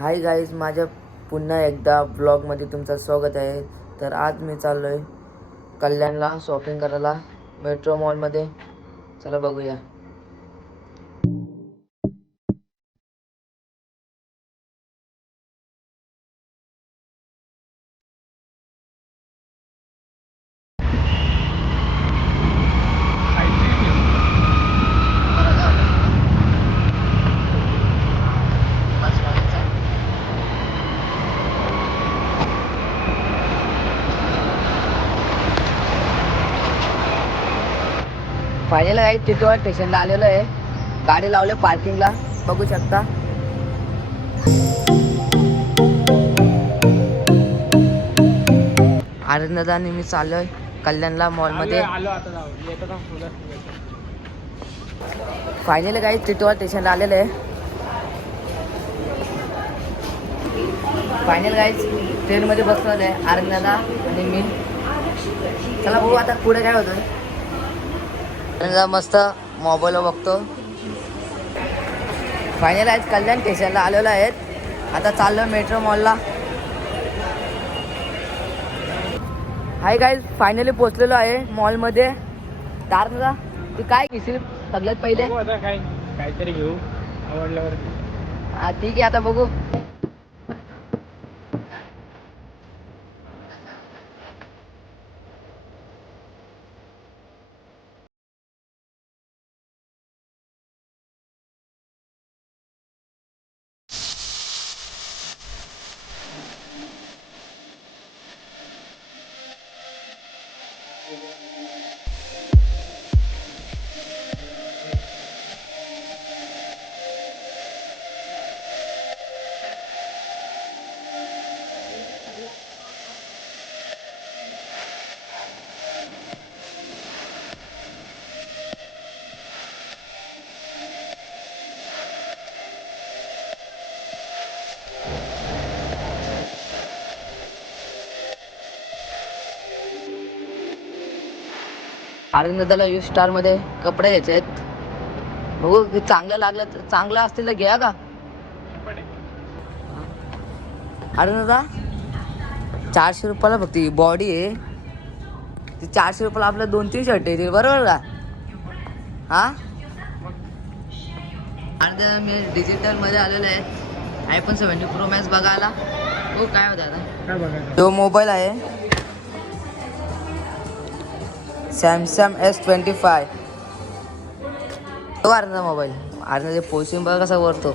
Hi guys, माझ्या पुन्हा एकदा ब्लॉगमध्ये तुमचं स्वागत आहे. तर आज मी चाललो आहे कल्याणला शॉपिंग करायला मेट्रो मॉलमध्ये. चला बघूया. फायनल आहे टिटवाळ स्टेशनला आलेलो आहे. गाडी लावले पार्किंगला, बघू शकता. आनंद आणि मी चाललोय कल्याणला मॉलमध्ये. फायनली काही टिटवाळ स्टेशनला आलेलं आहे. फायनल गाईज ट्रेनमध्ये बसलेलं आहे आनंदादा आणि मी. चला बघू आता पुढे काय होतं. मस्त मोबाईलवर बघतो. फायनल आज कल्याण स्टेशनला आलेलो आहेत. आता चाललो मेट्रो मॉलला. हाय गाईज, फायनली पोहोचलेलो आहे मॉलमध्ये. दारला तू काय घेशील सगळ्यात पहिले? काहीतरी घेऊ आवडल्यावर. हा ठीक आहे, आता बघू. आनंदाला यू स्टार मध्ये कपडे घ्यायचे आहेत. बघू चांगलं लागलं तर, चांगलं असतील तर घ्या का. आनंदा 400 रुपयाला फक्त ही बॉडी आहे. ती 400 रुपयाला आपल्या 2-3 शर्ट येतील, बरोबर का? हा आणि मी डिजिटल मध्ये आलेलो आहे iPhone 17 Pro Max बघायला. हो काय होतं आता, तो मोबाईल आहे सॅमसंग S25. तो आरचा मोबाईल. आरचा पोशिंग बघा कसा वरतो.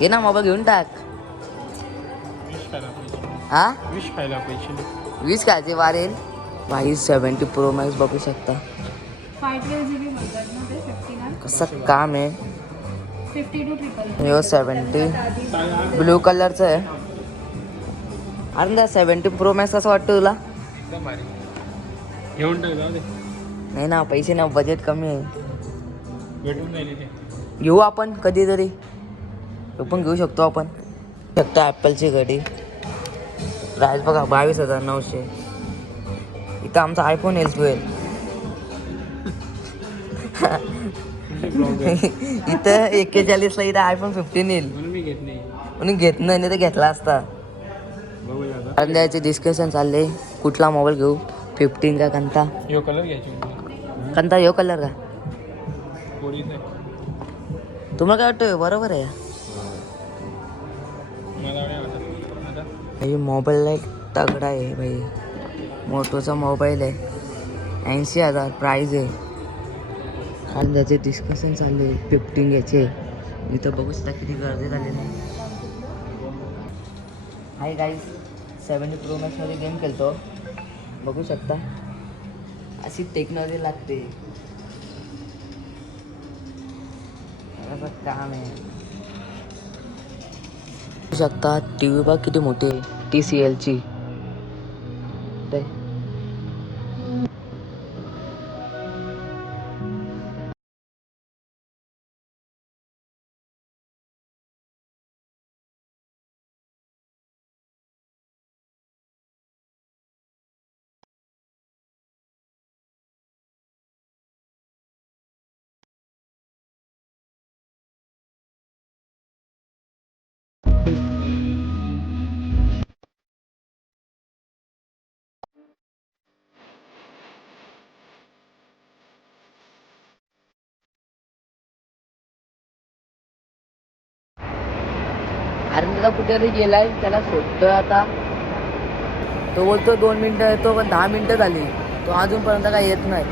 घे ना मोबाईल, घेऊन टाक. हा 20 कायचे वारेल भाई. 70 Pro Max बघू शकता कसं काम आहे. 70 ब्लू कलरचं आहे. अरे 70 Pro Max कसं वाटतं तुला? घेऊन टाक, जाऊ दे. नाही ना, पैसे ना, बजेट कमी आहे. भेटून जाईल ते. घेऊ आपण कधीतरी. तो पण घेऊ शकतो आपण. फक्त ॲपलची घडी. प्राईस बघा 22,900. इथं आमचा iPhone येईल 12. इथं 41ला इथं iPhone 15 येईल. म्हणून मी घेत नाही. म्हणून घेत नाही तर घेतला असता. बघूया आता. कारण द्यायचे डिस्कशन चालले कुठला मोबाईल घेऊ. 15 का कंता? यो कलर घ्यायची. कंता यो कलर का? पोळीचा आहे. तुम्हाला काय वाटतं बरोबर आहे? मला काय वाटतं आता भाई मोबाईल एक तगडा आहे भाई. मोटोचा मोबाईल आहे. 80,000 प्राईज आहे. कारण त्याचे डिस्कशन चालले 15 घ्यायचे. इथं बघू शकता किती गर्दी झालेली आहे. हाय गाईज, 70 Pro Max मध्ये गेम खेळतो. बघू शकता अशी टेक्नॉलॉजी लागते. असं काम आहे. बघू शकता टी व्ही बघ किती मोठी आहे. TCLची. अरे त्याला कुठे तरी गेलाय, त्याला शोधतोय आता. तो बोलतो 2 मिनिटं येतो, पण 10 मिनिटं झाली, तो अजूनपर्यंत काय येत नाही.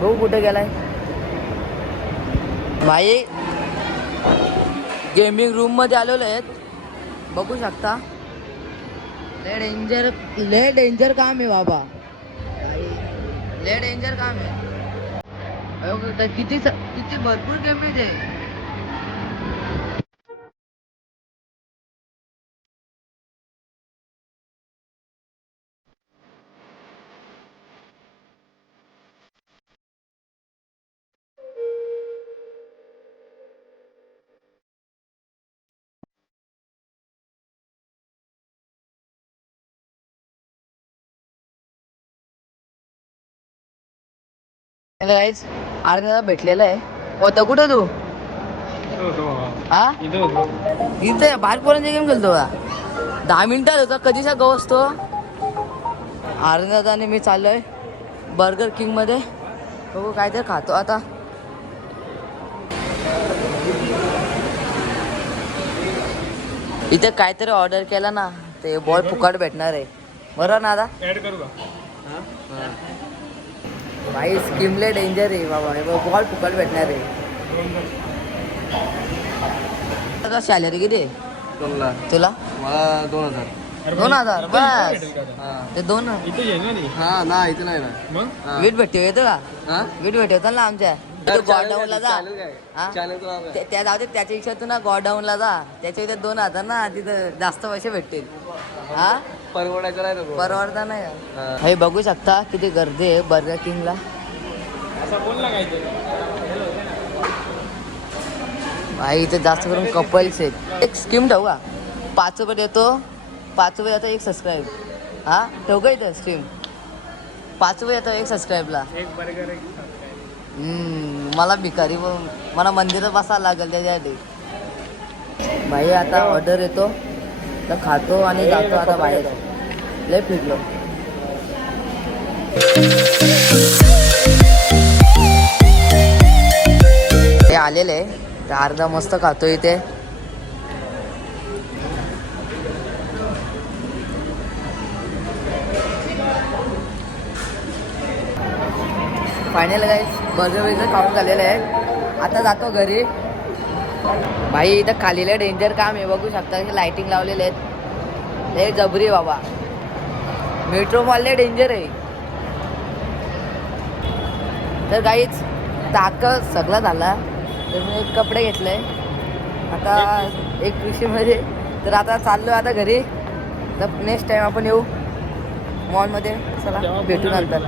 भाऊ कुठे गेलाय? भाई गेमिंग रूम मध्ये आलेलो आहेत, बघू शकता. लय डेंजर काम आहे बाबा, लय डेंजर काम आहे. किती भरपूर गेम आहे ते. गाईज अरे दादा भेटलेला आहे. होता कुठं तू? हा इथं होतो. इथे बाहेर पर्यंत गेम खेळतो का? 10 मिनिटात होता, कधीचा गो असतो. अरे दादा आणि मी चाललोय बर्गर किंग मध्ये, बघू काहीतरी खातो आता. इथे काहीतरी ऑर्डर केला ना, ते बॉल फुकट भेटणार आहे, बरोबर ना दादा? ऍड करू का? भाई स्कीमले डेंजर आहे बाबा, बॉल फुकट भेटणार आहे. आता सॅलरी किती आहे तुला? मला 2000. 2000 बस. ते 2 इथे ये ना रे. हा ना इथे नाही ना. मग वीट भेटते येतो का? हा वीट भेटवतो ना आमच्या इथे गोडाऊनला जा. हा? चॅनल त्या जाऊ दे, त्याच्या इच्छा तू ना गोडाऊनला जा, त्याच्या इथे 2000 ना, तिथं जास्त पैसे भेटतील. हा परवडायचं नाही नको. परवडता नाही. हे बघू शकता किती गर्दी आहे बर्गर किंगला. असं बोल ना काहीतरी. भाई इथे जास्त करून कपल्स आहेत. एक स्कीम ठेवू का? 5 रुपये देतो, 5 रुपये येतो 1 सबस्क्राईब. हा ठेवू का इथे स्कीम? 5 रुपये येतो 1 सबस्क्राईबला. एक बर्गर एक मला भिकारी, मला मंदिरात बसायला लागेल त्याच्यासाठी. भाई आता ऑर्डर येतो तर खातो आणि जातो आता बाहेर. लय फिरलो. ते आलेले आहे, ते अर्धा मस्त खातो इथे. फायनल गाईस बर्गर वगैरे खाऊन झालेलं आहे, आता जातो घरी. भाई इथं खालीला डेंजर काम आहे, बघू शकता की लाइटिंग लावलेले आहेत. लय जबरी बाबा, मेट्रो मॉल लय डेंजर आहे. तर गाईच टाका सगळा झाला, तर मी एक कपडे घेतले आता 1 मध्ये. तर आता चाललो आता घरी. तर नेक्स्ट टाइम आपण येऊ मॉलमध्ये. चला भेटू नंतर.